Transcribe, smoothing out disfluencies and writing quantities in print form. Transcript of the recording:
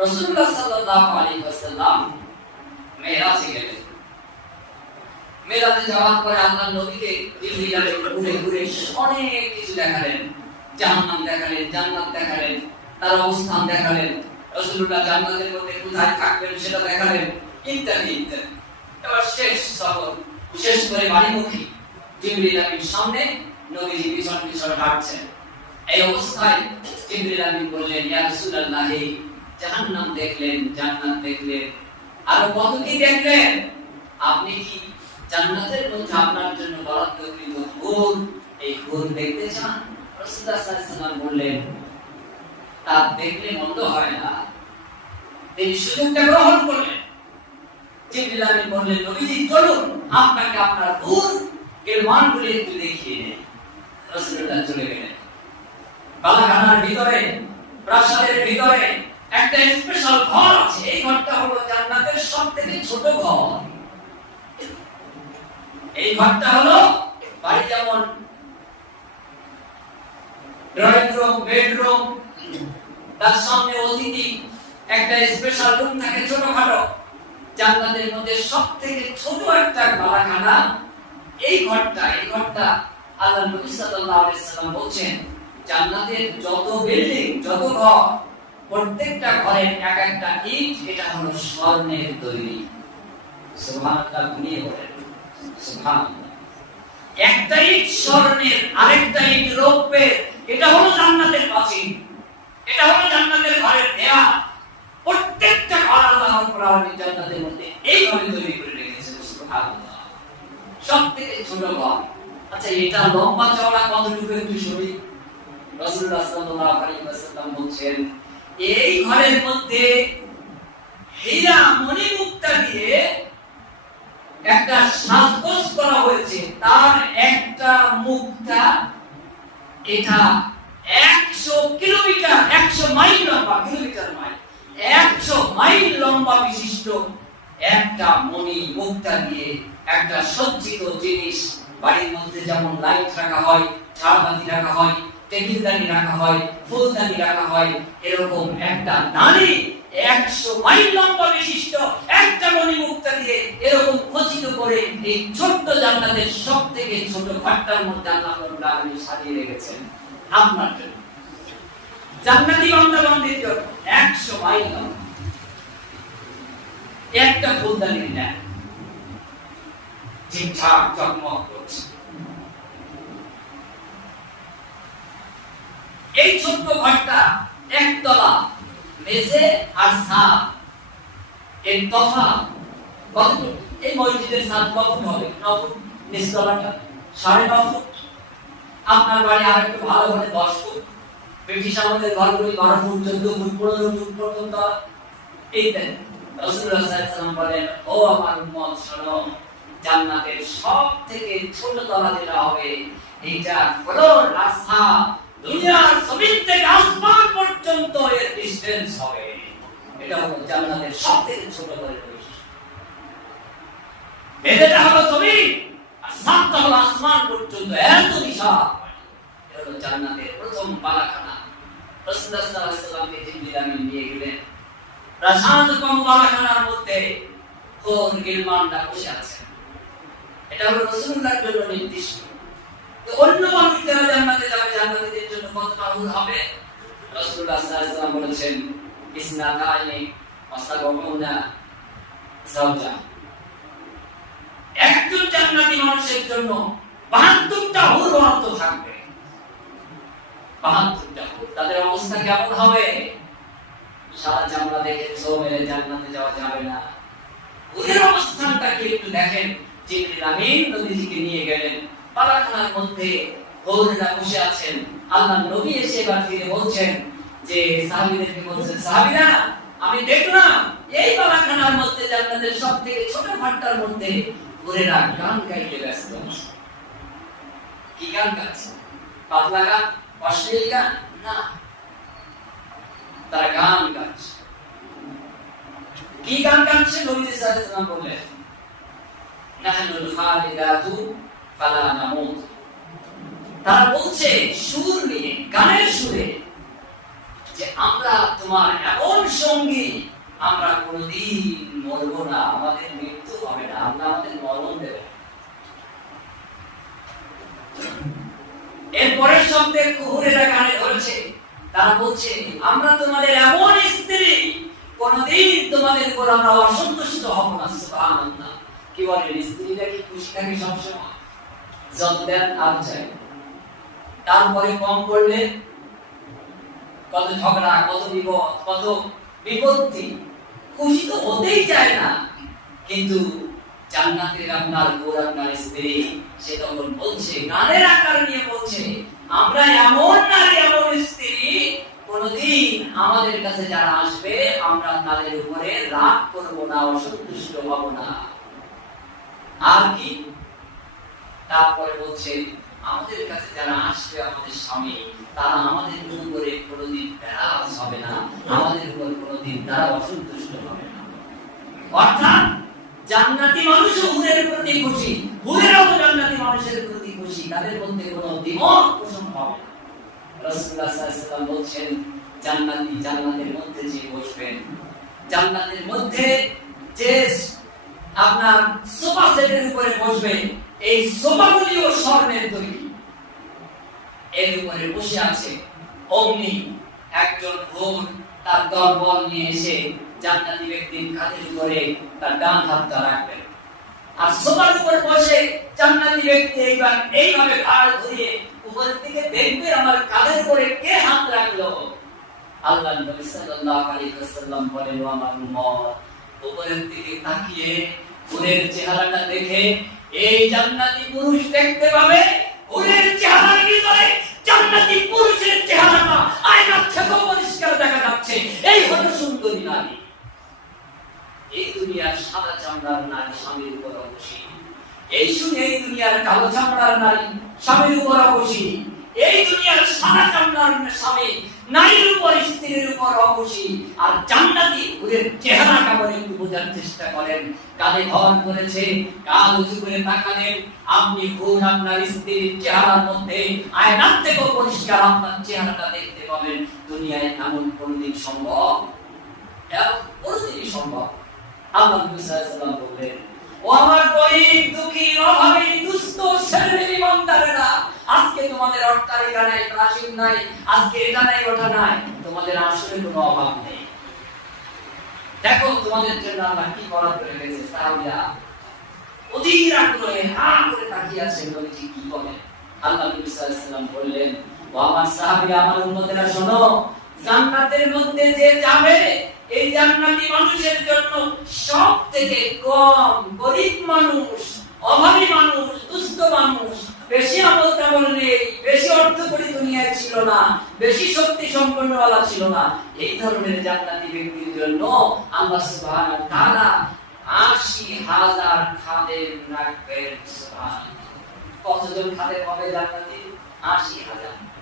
রাসূলুল্লাহ সাল্লাল্লাহু আলাইহি ওয়াসাল্লাম মেরাজে গেলেন। মেরাজে যাওয়ার পরে আল্লাহর নবীকে জিবরিল আলাইহিস সালাম ঘুরে ঘুরে অনেক কিছু দেখালেন। জাহান্নাম দেখালেন, জান্নাত দেখালেন, তার অবস্থান দেখালেন, রাসূলুল্লাহ জান্নাতের মধ্যে কোথায় থাকবেন সেটা দেখালেন, ইত্যাদি ইত্যাদি। এবার শেষ করে বাড়িমুখী জিবরিল আমিন সামনে, নবীজি পিছন পিছন হাঁটছেন। এই অবস্থায় জিবরিল আমিন বললেন, ইয়া রাসূলুল্লাহ, জাহান্নাম দেখলেন, জান্নাত দেখলেন, আর কত কি দেখলেন? আপনি কি জান্নাতের মধ্যে আপনার জন্য বরাদ্দকৃত হুর, এই হুর দেখতে চান? রাসূলুল্লাহ সাল্লাল্লাহু আলাইহি ওয়াসাল্লাম বললেন, তা দেখলে মন্দ হয় না। এই সুযোগটা গ্রহণ করলেন। জিবরিল আমিন বললেন, নবীজি চলুন, আপনাকে আপনার হুর এর মানগুলি একটু দেখিয়ে দেই। রাসূলুল্লাহ চলে গেলেন। বালাখানার ভিতরে, প্রাসাদের ভিতরে একটা স্পেশাল ঘর আছে। এই ঘরটা হলো জান্নাতের সবথেকে ছোট ঘর। এই ঘরটা হলো বাড়ি যেমন ড্রয়িং রুম, বেডরুম, তার সামনে অতিথি, একটা স্পেশাল রুম থাকে ছোটখাটো। জান্নাতের মধ্যে সবথেকে ছোট একটা বালাখানা এই ঘরটা আল্লাহ নবী সাল্লাল্লাহু আলাইহি ওয়াসাল্লাম বলেন, জান্নাতের যত বিল্ডিং, যত ঘর, প্রত্যেকটা ঘরের এক একটা ইট এটা হলো স্বর্ণের তৈরি। সুবহানাল্লাহ, গুনিয়ে বলেন সুবহানাল্লাহ। একটা ইট স্বর্ণের, আরেকটা ইট রৌপ্যের। এটা হলো জান্নাতের প্রাচীর, এটা হলো জান্নাতের ঘরের দেয়াল। প্রত্যেকটা ঘর আল্লাহ রাব্বুল আলামিন জান্নাতের মধ্যে এইভাবে তৈরি করে রেখেছেন। সুবহানাল্লাহ, সবথেকে ছোট ঘর। আচ্ছা, এটা লম্বা চওড়া কতটুকু একটু শুনি। রাসূলুল্লাহ সাল্লাল্লাহু আলাইহি ওয়াসাল্লাম বলেন, এই ঘরের মধ্যে হীরা মণিমুক্তা দিয়ে একটা সাজগোজ করা হয়েছে। তার একটা মুক্তা এটা 100 কিলোমিটার, 100 মাইল লম্বা, কিলোমিটার মাইল, 100 মাইল লম্বা বিশিষ্ট একটা মণি মুক্তা দিয়ে একটা সজ্জিত জিনিস। বাড়ির মধ্যে যেমন লাইট রাখা হয়, ঝাড়বাতি রাখা হয়, টেবিলদানি রাখা হয়, ফুলদানি রাখা হয়, এরকম একটা নারী 100 মাইল লম্বা বিশিষ্ট একটা মণি মুক্তা দিয়ে এরকম খচিত করে এই ছোট্ট জান্নাতের সবথেকে ছোট ঘরটার মধ্যে আল্লাহ রাব্বুল আলামিন সাজিয়ে রেখেছেন আপনার জন্য, জান্নাতি বান্দাবান্দির জন্য। 100 মাইল লম্বা একটা ফুলদানি না, ঠিকঠাক চকমক করছে। এই ছোট্ট ঘরটা একতলা, মেঝে আর ছাদ, এর তফাৎ কতটুকু? এই মসজিদের ছাদ কত হবে? 9 ফুট, নিচতলাটা 9.5 ফুট। আপনার বাড়ি আর একটু ভালো হলে 10 ফুট। ব্রিটিশ আমাদের ঘরগুলি 12 ফুট, 14 ফুট, 15 ফুট পর্যন্ত। এইটাই রাসূলুল্লাহ সাল্লাল্লাহু আলাইহি ওয়াসাল্লাম বলেন, ও আমার উম্মত শোনো, জান্নাতের সবথেকে ছোট তলা যেটা হবে, এইটা ফ্লোর রাস্তা দুনিয়ার জমিন থেকে আসমান পর্যন্ত এর ডিসটেন্স হবে। এটা হলো জান্নাতের সবথেকে ছোট তলার বৈশিষ্ট্য। মেঝেটা হলো জমিন আর ছাদটা হলো আসমান পর্যন্ত, এত বিশাল। এটা হলো জান্নাতের প্রথম বালাখানা। রাসূলুল্লাহ সাল্লাল্লাহু আলাইহি ওয়াসাল্লামকে জিবরিল আমিন নিয়ে গেলেন। প্রশান্ততম বালাখানার মধ্যে কোন গিলমানরা বসে আছে। এটা হলো রাসূলুল্লাহর জন্য নির্দিষ্ট। তো অন্য মানুষ যারা জান্নাতে যাবে, জান্নাতীদের জন্য কতটা হুর হবে? রাসূলুল্লাহ সাল্লাল্লাহু আলাইহি ওয়াসাল্লাম বলেছেন, ইসনাতানি ওয়াসাবউনা যাওজা। একজন জান্নাতি মানুষের জন্য 72টা হুর বরাদ্দ থাকবে। 72টা হুর। তাদের অবস্থা কেমন হবে? সারা চামড়া দেখে ছো মেরে জান্নাতে যাওয়া যাবে না। ওদের অবস্থানটা কি একটু দেখেন। জিবরিল আমিন নবীজিকে নিয়ে গেলেন। বালাখানার মধ্যে হুররা বসে আছেন। আল্লাহ নবী এসে এবার ফিরে বলছেন যে সাহাবীদেরকে বলছেন, সাহাবীরা, আমি দেখলাম এই বালাখানার মধ্যে জান্নাতের সবথেকে ছোট ঘরটার মধ্যে হুররা গান গাইতে ব্যস্ত। কি গান গাচ্ছে? পাতলা গান, অশ্লীল গান না, তারা গান গাচ্ছে। কি গান গাচ্ছে? নবী সাল্লাল্লাহু আলাইহি ওয়াসাল্লাম বললেন, নাহনুল খালিদাতু ফালা নামুত। তারা বলছে সুর নিয়ে, গানের সুরে, যে আমরা তোমার এমন সঙ্গী, আমরা কোনদিন মরবো না, আমাদের মৃত্যু হবে না, আমরা আমাদের মরণ দেব। এরপরের শব্দে কুহুরেরা কানে ধরেছে, তারা বলছে আমরা তোমাদের এমন স্ত্রী, কোনদিন তোমাদের উপর আমরা অসন্তুষ্ট হব না। সুবহানাল্লাহ। কি বলেন, স্ত্রীরা কি খুশি থাকে সবসময়? যত দেন আর চাই, তারপরে কম করলে কত ঝগড়া, কত বিপদ, কত বিপত্তি, খুশি তো হতেই চায় না। কিন্তু জান্নাতের আপনার বউ, আপনার স্ত্রী, সে তখন বলছে, গানের আকার নিয়ে বলছে, আমরা এমন নারী, এমন স্ত্রী, কোনদিন আমাদের কাছে যারা আসবে আমরা তাদের উপরে রাগ করব না, অসন্তুষ্ট হব না। আর কি? তারপরে বলছে, আমাদের কাছে যারা আসবে আমাদের স্বামী, তারা আমাদের উপরে কোনদিন নারাজ হবে না, আমাদের উপর কোনদিন তারা অসন্তুষ্ট হবে না। অর্থাৎ জান্নাতি মানুষ হুরের প্রতি খুশি, হুরেরাও জান্নাতি মানুষের প্রতি খুশি, তাদের মধ্যে কোনো দ্বিমত পোষণ হবে না। রাসূলুল্লাহ সাল্লাল্লাহু আলাইহি ওয়াসাল্লাম বলছেন, জান্নাতি জান্নাতের মধ্যে যে বসবেন, জান্নাতের মধ্যে যে আপনার সোফা সেটের উপরে বসবে, এই সোফাগুলিও স্বর্ণের তৈরি। এর উপরে বসে আছে অগ্নি একজন হুর, তার দলবল নিয়ে এসে জান্নাতি ব্যক্তির কাঁধের উপরে তার ডান হাতটা রাখবেন। আর সোফার উপর বসে জান্নাতি ব্যক্তি এইভাবে ঘাড় ধরিয়ে উপরের দিকে দেখবে, আমার কাঁধের উপরে কে হাত রাখলো। আল্লাহর নবী সাল্লাল্লাহু আলাইহি ওয়াসাল্লাম বলেন, ও আমার উম্মত, উপরের দিকে তাকিয়ে হুরের চেহারাটা দেখে এই জান্নাতি পুরুষ দেখতে পাবে, হুরের চেহারার ভিতরে জান্নাতি পুরুষের চেহারাটা আয়না থেকে পরিষ্কার দেখা যাচ্ছে। এই হলো সুন্দরী নারী। এই দুনিয়ার সাদা চামড়ার নারী স্বামীর উপর খুশি, এই শুনে এই দুনিয়ার কালো চামড়ার নারী স্বামীর উপর খুশি, এই দুনিয়ার সাদা চামড়ার স্বামী নারীর উপর, স্ত্রীর উপর খুশি। আর জান্নাতি ওদের চেহারা কেমন একটু বোঝার চেষ্টা করেন। কাঁধে ভর করেছে, কাঁধ উঁচু করে তাকালেন, আপনি হুর আপনার স্ত্রীর চেহারার মধ্যে আয়নার থেকেও পরিষ্কার আপনার চেহারাটা দেখতে পাবেন। দুনিয়ায় এমন কোনদিন সম্ভব? কোনদিনই সম্ভব? আল্লাহ নবী সাল্লাল্লাহু আলাইহি ওয়াসাল্লাম বললেন, ও আমার গরীব, দুঃখী, অভাবী, দুস্থ ছেলেমেয়ে ইমানদারেরা, আজকে তোমাদের অট্টালিকা নাই, প্রাচীর নাই, আজকে এটা নাই, ওটা নাই, তোমাদের আসলে কোনো অভাব নেই। দেখো তোমাদের জন্য আল্লাহ কি বরাদ্দ রেখেছে। সাহাবীরা অধীর আগ্রহে হা করে তাকিয়ে আছে, নবীজি কি বলেন। আল্লাহ নবী সাল্লাল্লাহু আলাইহি ওয়াসাল্লাম বললেন, ও আমার সাহাবীরা, আমার উম্মতেরা শোনো, জান্নাতের মধ্যে যে যাবে, এই জান্নাতি মানুষের জন্য সবথেকে কম গরীব মানুষ, অভাবী মানুষ, দুস্থ মানুষ, বেশি আমল তেমন নেই, বেশি অর্থ করি দুনিয়ায় ছিল না, বেশি শক্তি সম্পন্নওয়ালা ছিল না, এই ধরনের জান্নাতি ব্যক্তির জন্য আল্লাহ সুবহানাহু ওয়া তাআলা ৮০,০০০ খাদেম রাখবেন। সুবহানাল্লাহ। কতজন খাদেম হবে জান্নাতি? ৮০,০০০।